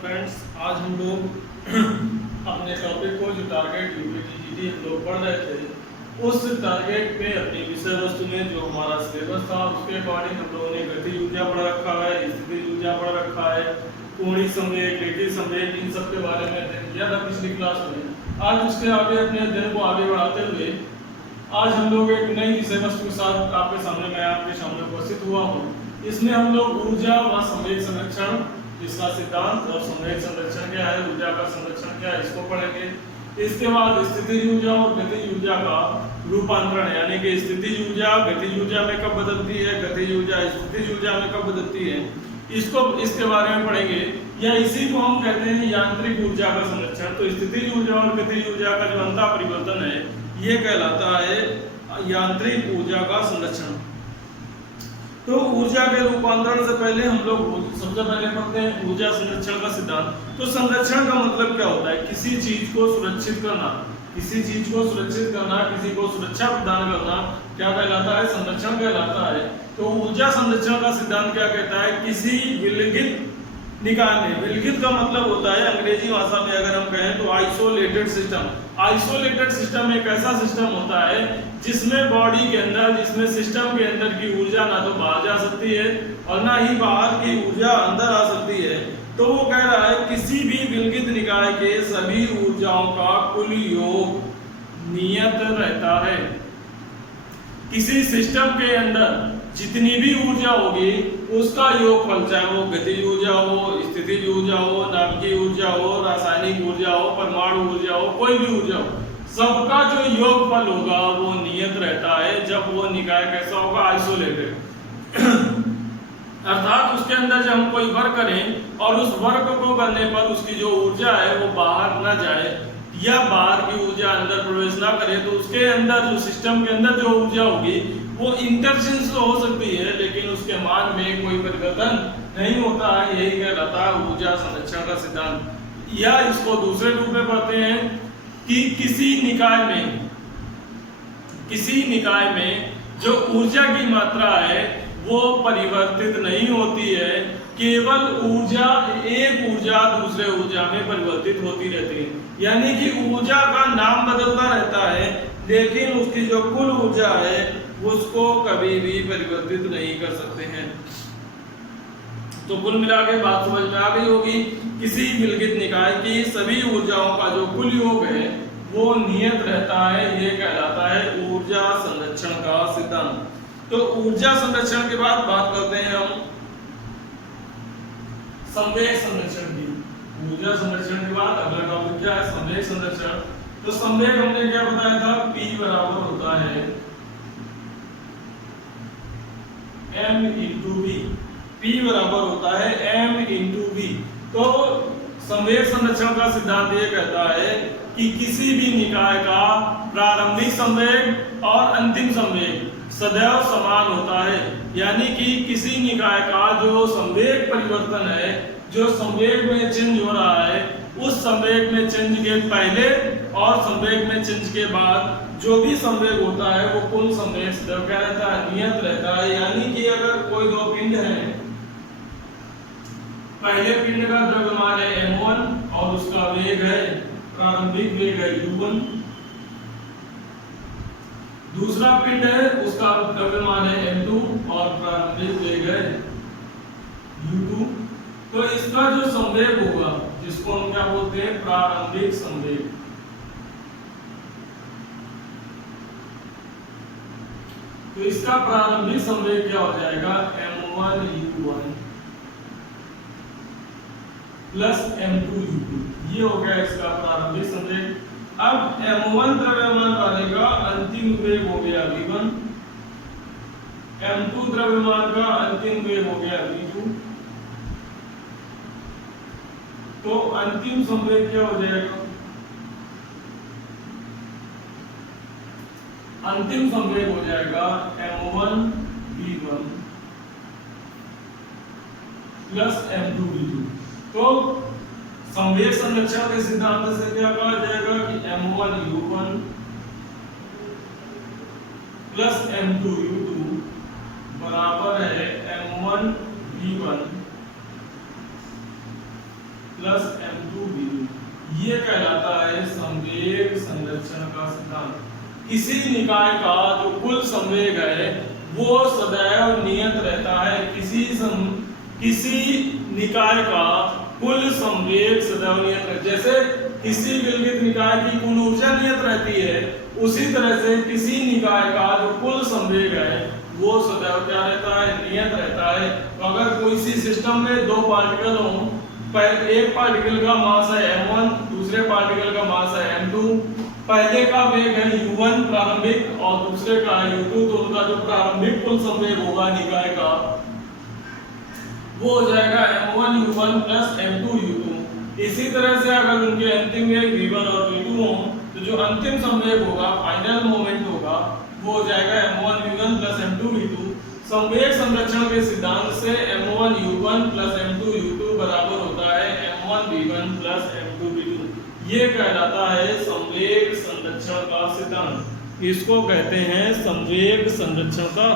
Friends, आज हम लोग अपने टॉपिक को जो टारगेट यूपीटीजीटी हम लोग पढ़ रहे थे उस टारगेट में अपनी विषय वस्तु में जो हमारा सिलेबस था उसके अकॉर्डिंग हम लोगों ने गतिज ऊर्जा पढ़ रखा है, स्थितिज ऊर्जा पढ़ रखा है, कोणीय संवेग, लेखी संवेग, इन सब के बारे में अध्ययन किया था पिछली क्लास में। आज उसके आगे अपने अध्ययन को आगे बढ़ाते हुए आज हम लोग एक नई विषय वस्तु के साथ मैं आपके सामने उपस्थित हुआ हूँ। इसमें हम लोग ऊर्जा व संवेग संरक्षण, इसका सिद्धांत और संवेग संरक्षण क्या है, ऊर्जा का संरक्षण क्या है, इसको पढ़ेंगे। इसके बाद स्थितिज ऊर्जा और गतिज ऊर्जा का रूपांतरण, यानी कि स्थितिज ऊर्जा गतिज ऊर्जा में कब बदलती है, गतिज ऊर्जा स्थितिज ऊर्जा में कब बदलती है, इसके बारे में पढ़ेंगे। या इसी को हम कहते हैं यांत्रिक ऊर्जा का संरक्षण। तो स्थितिज ऊर्जा और गतिज ऊर्जा का जो अंतः परिवर्तन है ये कहलाता है यांत्रिक ऊर्जा का संरक्षण। तो ऊर्जा के रूपांतरण से पहले हम लोग सबसे पहले पढ़ते हैं ऊर्जा संरक्षण का सिद्धांत। तो संरक्षण का मतलब क्या होता है? किसी चीज को सुरक्षित करना, किसी चीज को सुरक्षित करना, किसी को सुरक्षा प्रदान करना क्या कहलाता है? संरक्षण कहलाता है। तो ऊर्जा संरक्षण का सिद्धांत क्या कहता है? किसी विलगित निकाय में, विलगित का मतलब होता है अंग्रेजी भाषा में अगर हम कहें तो आइसोलेटेड सिस्टम। आइसोलेटेड सिस्टम एक ऐसा सिस्टम होता है जिसमें बॉडी के अंदर, जिसमें सिस्टम के अंदर की ऊर्जा ना तो बाहर जा सकती है और ना ही बाहर की ऊर्जा अंदर आ सकती है। तो वो कह रहा है किसी भी विलगित निकाय के सभी ऊर्जाओं का कुल योग नियत रहता है। किसी सिस्टम के अंदर जितनी भी ऊर्जा होगी उसका योगफल, चाहे वो गतिज ऊर्जा हो, स्थितिज ऊर्जा हो, नाभिकीय ऊर्जा हो, रासायनिक ऊर्जा हो, परमाणु ऊर्जा हो, कोई भी ऊर्जा हो, सबका जो योगफल होगा वो नियत रहता है जब वो निकाय कैसा होगा? आइसोलेटेड। अर्थात उसके अंदर जब हम कोई वर्क करें और उस वर्क को करने पर उसकी जो ऊर्जा है वो बाहर ना जाए या बाहर की ऊर्जा अंदर प्रवेश ना करे, तो उसके अंदर जो सिस्टम के अंदर जो ऊर्जा होगी वो इंटरचेंज तो हो सकती है लेकिन उसके मान में कोई परिवर्तन नहीं होता है। यही कहलाता है ऊर्जा संरक्षण का सिद्धांत। या इसको दूसरे रूप में पढ़ते हैं कि किसी निकाय में जो ऊर्जा की मात्रा है वो परिवर्तित नहीं होती है, केवल एक ऊर्जा दूसरे ऊर्जा में परिवर्तित होती रहती है। यानी कि ऊर्जा का नाम बदलता रहता है लेकिन उसकी जो कुल ऊर्जा है उसको कभी भी परिवर्तित नहीं कर सकते हैं। तो कुल मिला के बात समझ में आ गई होगी। किसी विलगित निकाय की सभी ऊर्जाओं का जो कुल योग है वो नियत रहता है, ये कहलाता है ऊर्जा संरक्षण का सिद्धांत। तो ऊर्जा संरक्षण के बाद बात करते हैं हम संवेग संरक्षण की। ऊर्जा संरक्षण के बाद अगला टॉपिक क्या है? संवेग संरक्षण। तो संवेग हमने क्या बताया था? P बराबर होता है m इंटू v। P बराबर होता है m इंटू v। तो संवेग संरक्षण का सिद्धांत ये कहता है कि किसी भी निकाय का प्रारंभिक संवेग और अंतिम संवेग सदैव समान होता है। यानी कि किसी निकाय का जो संवेग परिवर्तन है, जो संवेग में चेंज हो रहा है, उस संवेग में चेंज के पहले और संवेग में चेंज के बाद जो भी संवेग होता है वो कुल संवेग सदैव क्या रहता है? नियत रहता है। यानी कि अगर कोई दो पिंड है, पहले पिंड का द्रव्यमान है m1 और उसका वेग है, प्रारंभिक वेग है u1, दूसरा पिंड है उसका द्रव्यमान है m2 और प्रारंभिक वेग है u2। तो इसका जो संवेग होगा जिसको हम क्या बोलते हैं? प्रारंभिक संवेग। तो इसका प्रारंभिक संवेग क्या हो जाएगा? m1 u1 plus m2 u2, ये हो गया इसका प्रारंभिक संवेग। अब m1 द्रव्यमान वाले का अंतिम वेग हो गया v1, m2 द्रव्यमान का अंतिम वेग हो गया v2। तो अंतिम संवेग क्या हो जाएगा? अंतिम संवेग हो जाएगा m1 v1 plus m2 v2। तो संवेग संरक्षण के सिद्धांत से क्या कहा जाएगा कि m1 u1 plus m2 u2 बराबर है m1 v1 प्लस m2v2, ये कहलाता है संवेग संरक्षण का सिद्धांत। किसी निकाय का जो कुल संवेग है वो सदैव नियत रहता है। किसी निकाय का कुल संवेग सदैव नियत रहता है। जैसे किसी विलगित निकाय की कुल ऊर्जा नियत रहती है, उसी तरह से किसी निकाय का जो कुल संवेग है वो सदैव क्या रहता है, नियत रहता है। तो अगर कोई सी सिस्टम में दो पार्टिकल हो, एक पार्टिकल का मास है m1, दूसरे पार्टिकल का मास है m2, पहले का वेग है u1 प्रारंभिक और दूसरे का है u2, तो उनका जो प्रारंभिक कुल संवेग होगा निकाय का वो हो जाएगा m1 u1 plus m2 u2। इसी तरह से अगर उनके अंतिम वेग v1 और v2 हो तो जो अंतिम संवेग होगा, फाइनल मोमेंट होगा, वो हो जाएगा m1 v1 plus m2 v2। संवेग संरक्षण के सिद्धांत से m1 u1 plus m2 u2 बराबर होता है m1 v1 plus m2 v2। ये कहलाता है संवेग संरक्षण का सिद्धांत। इसको कहते हैं संवेग संरक्षण का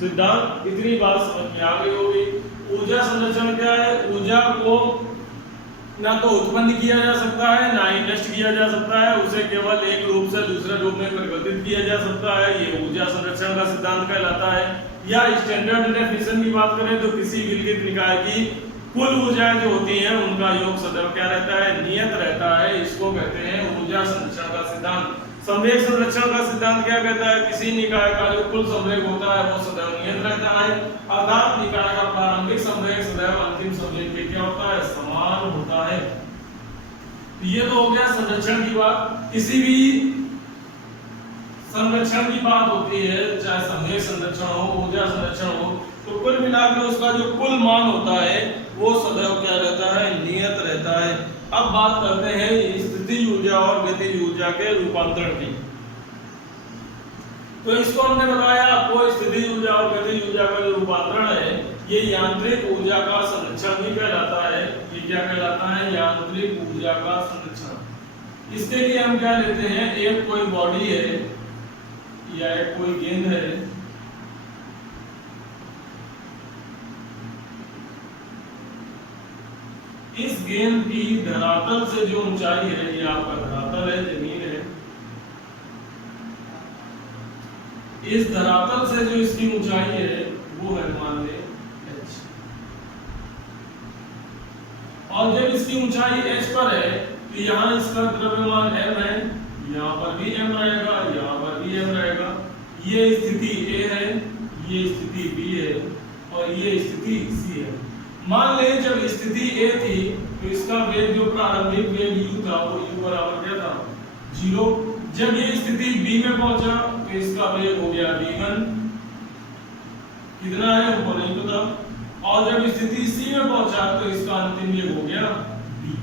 सिद्धांत। इतनी बात समझ में आ गई होगी। ऊर्जा संरक्षण क्या है? ऊर्जा को ना तो उत्पन्न किया जा सकता है ना ही नष्ट किया जा सकता है, उसे केवल एक रूप से दूसरे रूप में परिवर्तित किया जा सकता है। ये ऊर्जा संरक्षण का सिद्धांत कहलाता है। या स्टैंडर्ड डेफिनेशन की बात करें तो किसी विलगित निकाय की कुल ऊर्जाएं जो होती हैं उनका योग सदैव क्या रहता है, नियत रहता है। इसको कहते हैं ऊर्जा संरक्षण का सिद्धांत। संवेग संरक्षण का सिद्धांत क्या कहता है? किसी निकाय का जो कुल संवेग होता है वो सदैव नियत रहता है, अर्थात निकाय का प्रारंभिक संवेग सदैव अंतिम संवेग के क्या होता है, समान होता है। ये तो हो गया संरक्षण की बात। किसी भी संरक्षण की बात होती है, चाहे संवेग संरक्षण हो, ऊर्जा संरक्षण हो, तो कुल मिलाकर उसका जो कुल मान होता है वो सदैव क्या रहता है, नियत रहता है। अब बात करते हैं स्थितिज ऊर्जा और गतिज ऊर्जा के रूपांतरण की। तो इसको हमने बताया आपको, स्थितिज ऊर्जा और गतिज ऊर्जा का जो रूपांतरण है ये यांत्रिक ऊर्जा का संरक्षण भी कहलाता है। ये क्या कहलाता है? यांत्रिक ऊर्जा का संरक्षण। इसके लिए हम क्या लेते हैं, एक कोई बॉडी है या एक कोई गेंद है, इस गेंद की धरातल से जो ऊंचाई है, ये आपका धरातल है, जमीन है, इस धरातल से जो इसकी ऊंचाई है वो है मान ले h। और जब इसकी ऊंचाई h पर है तो यहाँ इसका द्रव्यमान m है, यहाँ पर भी m रहेगा, यहाँ पर भी m रहेगा। ये स्थिति A है, ये स्थिति B है और ये स्थिति C है। मान ले जब स्थिति A थी तो इसका वेग जो प्रारंभिक वेग u था वो u बराबर क्या था, 0। जब ये स्थिति B में पहुंचा तो इसका वेग हो गया v1, कितना है हमको नहीं पता। और जब स्थिति C में पहुंचा तो इसका अंतिम वेग हो गया v।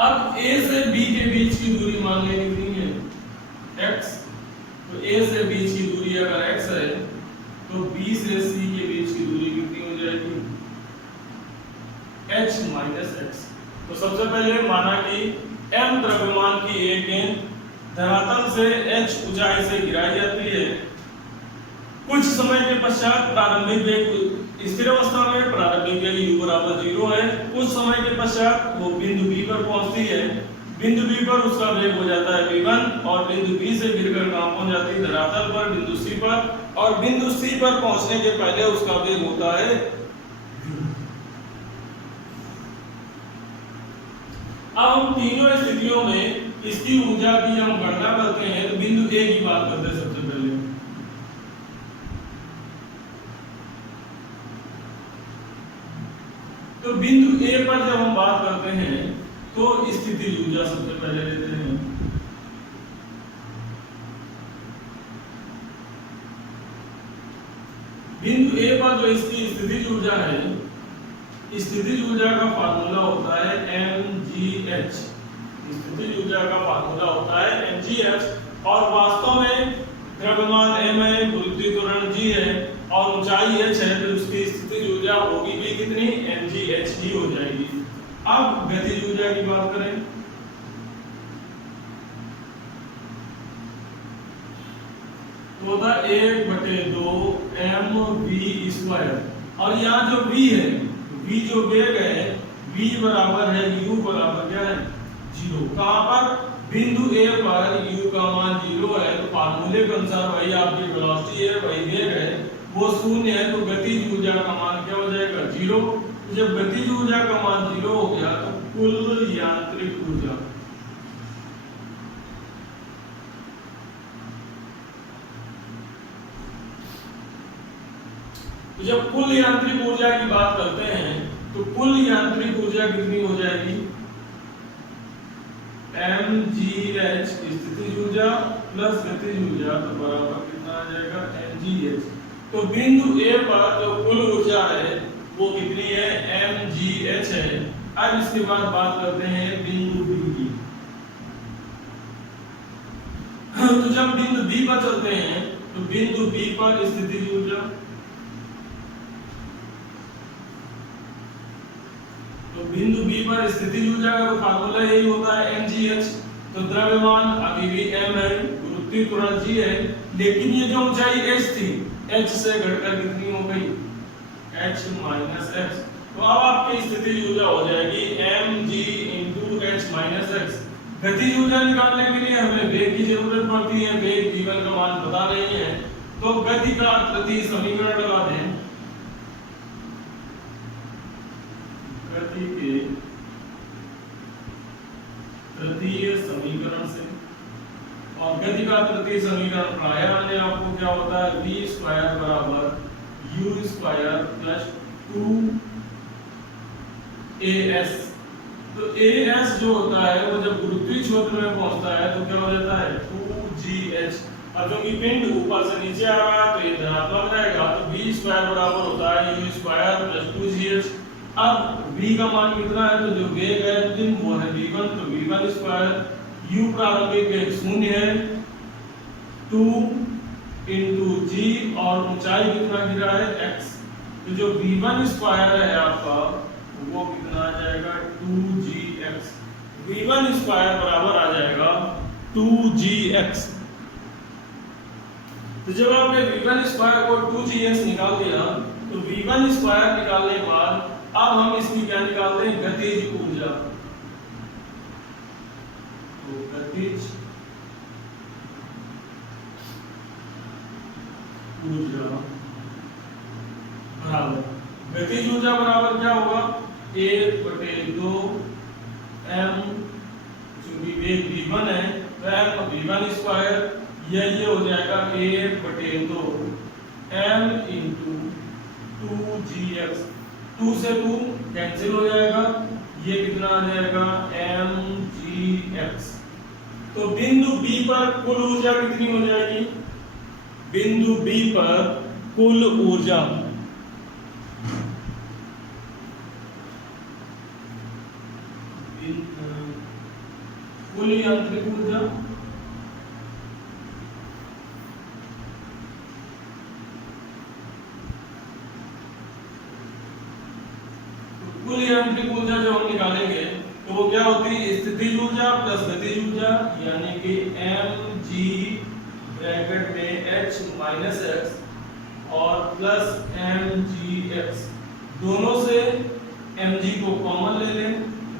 अब A से B के बीच की दूरी मान ले कितनी है, x। तो A से बीच की दूरी अगर x है तो B से C के बीच की दूरी कितनी हो जाएगी, h माइनस x। तो सबसे पहले माना कि m द्रव्यमान की एक गेंद धरातल से h ऊंचाई से गिराई जाती है। कुछ समय के पश्चात प्रारंभिक वेग स्थिर अवस्था में प्रारंभिक वेग u बराबर 0 है। कुछ समय के पश्चात वो बिंदु B पर पहुंचती है। बिंदु B पर उसका वेग हो जाता है v1 और बिंदु B से गिरकर कहां पहुंच जाती है, धरातल पर, बिंदु C पर। और बिंदु C पर पहुंचने के पहले उसका वेग होता है अब हम तीनों स्थितियों में इसकी ऊर्जा की हम गणना करते हैं। तो बिंदु A की बात करते हैं सबसे पहले। तो बिंदु A पर जब हम बात करते हैं तो स्थितिज ऊर्जा सबसे पहले लेते हैं। बिंदु A पर जो इसकी स्थितिज ऊर्जा है, स्थितिज ऊर्जा का फार्मूला होता है mgh। स्थितिज ऊर्जा का फार्मूला होता है mgh। और वास्तव में द्रव्यमान m है, गुरुत्वीय त्वरण g है और ऊंचाई h है, तो उसकी स्थितिज ऊर्जा होगी भी कितनी, mgh ही हो जाएगी। अब गतिज ऊर्जा की बात करें तो होता है 1/2 mv²। और यहाँ जो v है v जो वेग है v बराबर है u बराबर क्या है 0। कहां पर बिंदु A पर u का मान 0 है, तो फार्मूले के अनुसार वही आपकी वेलोसिटी है, वही वेग है, वो शून्य है, तो गतिज ऊर्जा का मान क्या हो जाएगा 0। तो जब गतिज ऊर्जा का मान 0 हो गया तो कुल यांत्रिक ऊर्जा तो जब कुल यांत्रिक ऊर्जा की बात करते हैं तो कुल यांत्रिक ऊर्जा कितनी हो जाएगी mgh स्थितिज ऊर्जा प्लस गतिज ऊर्जा, तो बराबर कितना आ जाएगा mgh। तो बिंदु A पर जो कुल ऊर्जा है वो कितनी है mgh है। अब इसके बाद बात करते हैं बिंदु B की। तो जब बिंदु B पर चलते हैं तो बिंदु B पर स्थितिज ऊर्जा, तो बिंदु B पर स्थितिज ऊर्जा का फार्मूला यही होता है mgh। तो द्रव्यमान अभी भी m है, गुरुत्वीय त्वरण g है, लेकिन ये जो ऊंचाई h थी h से घटकर कितनी हो गई h माइनस x। तो अब आपकी स्थितिज ऊर्जा हो जाएगी mg into h minus x। गतिज ऊर्जा निकालने के लिए हमें वेग की जरूरत पड़ती है, वेग v1 का मान पता नहीं है, तो गति का प्रति समीकरण लगा दें। गति के तृतीय समीकरण से, और गति का तृतीय समीकरण प्रायः हमने आपको क्या होता है v स्क्वायर बराबर u स्क्वायर प्लस 2as। तो as जो होता है वो जब गुरुत्वीय क्षेत्र में पहुंचता है तो क्या हो जाता है 2gh। अब क्योंकि पिंड ऊपर से नीचे आ रहा है तो ये धनात्मक रहेगा, तो v स्क्वायर बराबर होता है u स्क्वायर प्लस 2gh। अब v का मान कितना है, तो जो वेग है अंतिम वो है v1, तो v1 स्क्वायर, u प्रारंभिक वेग 0 है 2 into g और ऊंचाई कितना गिरा है x। तो जो v1 स्क्वायर है आपका वो कितना आ जाएगा 2gx। v1 स्क्वायर बराबर आ जाएगा 2gx। तो जब आपने v1 स्क्वायर को 2gx निकाल दिया तो v1 स्क्वायर निकालने के बाद अब हम इसकी क्या निकालते हैं गतिज ऊर्जा। तो गतिज ऊर्जा बराबर, गतिज ऊर्जा बराबर क्या होगा 1/2 m, चूंकि वेग v1 है तो m v1 स्क्वायर, ये हो जाएगा 1/2 m into 2gx। 2 से 2 कैंसिल हो जाएगा, ये कितना आ जाएगा mgx। तो बिंदु B पर कुल ऊर्जा कितनी हो जाएगी, बिंदु B पर कुल ऊर्जा कुल यांत्रिक ऊर्जा कुल यांत्रिक ऊर्जा जो हम निकालेंगे तो वो क्या होती है स्थितिज ऊर्जा प्लस गतिज ऊर्जा, यानी कि mg ब्रैकेट में h माइनस x और प्लस mgx। दोनों से mg को कॉमन ले लें,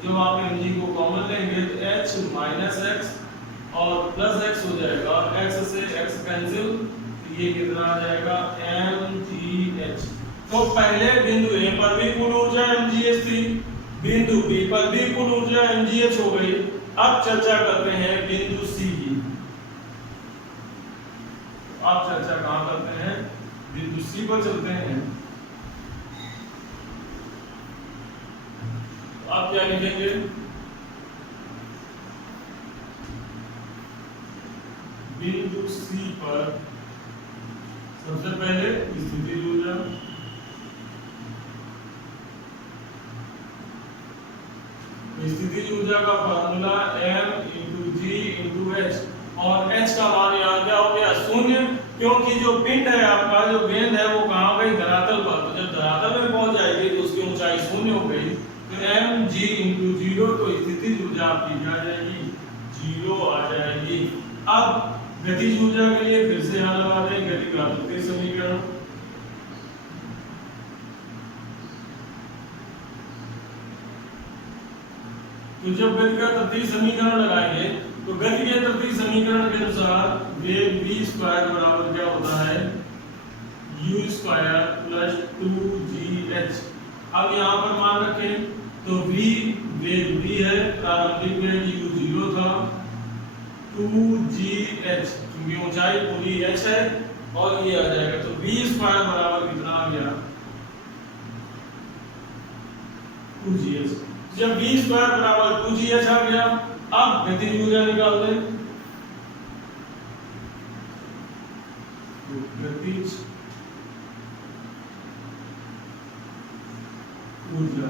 जब आप mg को कॉमन लेंगे तो h माइनस x और प्लस x हो जाएगा, x से x कैंसिल, ये कितना आ जाएगा mgh। तो पहले बिंदु A पर भी कुल ऊर्जा mgh थी, बिंदु B पर भी कुल ऊर्जा mgh हो गई। अब चर्चा करते हैं बिंदु C की। आप चर्चा कहां करते हैं, बिंदु C पर चलते हैं। आप क्या लिखेंगे, बिंदु C पर सबसे पहले स्थितिज ऊर्जा, स्थितिज ऊर्जा का formula m into g into h, और h का मान यहाँ क्या हो गया 0, क्योंकि जो पिंड है आपका, जो गेंद है वो कहाँ गई धरातल पर, तो जब धरातल में पहुंच जाएगी तो उसकी ऊंचाई 0 हो गई, तो mg into 0, तो स्थितिज ऊर्जा आपकी क्या आ जाएगी 0 आ जाएगी। अब गतिज ऊर्जा के लिए फिर से यहाँ लगा दें गति का तृतीय समीकरण। तो जब गति का तृतीय समीकरण लगाएंगे तो गति के तृतीय समीकरण के अनुसार वेग v स्क्वायर बराबर क्या होता है u स्क्वायर प्लस 2gh। अब यहाँ पर मान रखें तो v वेग v है, प्रारंभिक वेग u 0 था, 2gh क्योंकि ऊंचाई पूरी h है और ये आ जाएगा तो v स्क्वायर बराबर कितना आ गया 2gh। जब v स्क्वायर बराबर 2gh आ गया, अब गतिज ऊर्जा निकाल दें। गतिज ऊर्जा,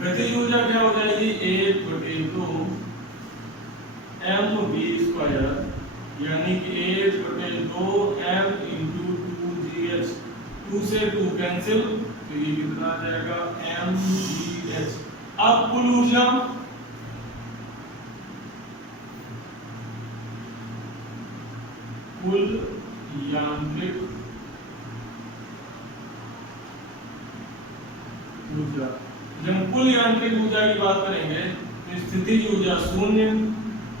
गतिज ऊर्जा क्या हो जाएगी 1/2 mv स्क्वायर, यानी कि 1/2 m इंटू 2gh। 2 से 2 कैंसिल तो ये कितना आ जाएगा mgh। अब कुल ऊर्जा कुल यांत्रिक ऊर्जा, जब कुल यांत्रिक ऊर्जा की बात करेंगे तो स्थितिज ऊर्जा 0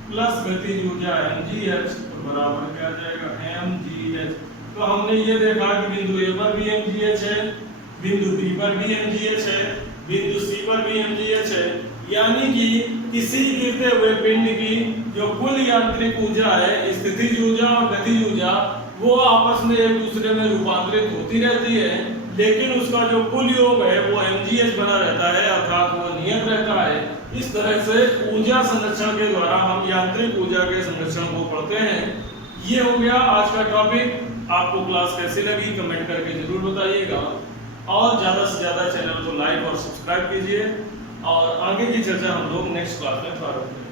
प्लस गतिज ऊर्जा mgh बराबर क्या आ जाएगा mgh। तो हमने ये देखा कि बिंदु A पर भी mgh है, बिंदु B पर भी mgh है, बिंदु C पर भी mgh है, यानी कि किसी गिरते हुए पिंड की जो कुल यांत्रिक ऊर्जा है, स्थितिज ऊर्जा और गतिज ऊर्जा, वो आपस में एक दूसरे में रूपांतरित होती रहती है, लेकिन उसका जो कुल योग है वो mgh बना रहता है, अर्थात वो नियत रहता है। इस तरह से ऊर्जा संरक्षण के द्वारा हम यांत्रिक ऊर्जा के संरक्षण को पढ़ते हैं। ये हो गया आज का टॉपिक। आपको क्लास कैसी लगी कमेंट करके जरूर बताइएगा और ज़्यादा से ज़्यादा चैनल को लाइक और सब्सक्राइब कीजिए और आगे की चर्चा हम लोग नेक्स्ट क्लास में प्रारंभ करेंगे।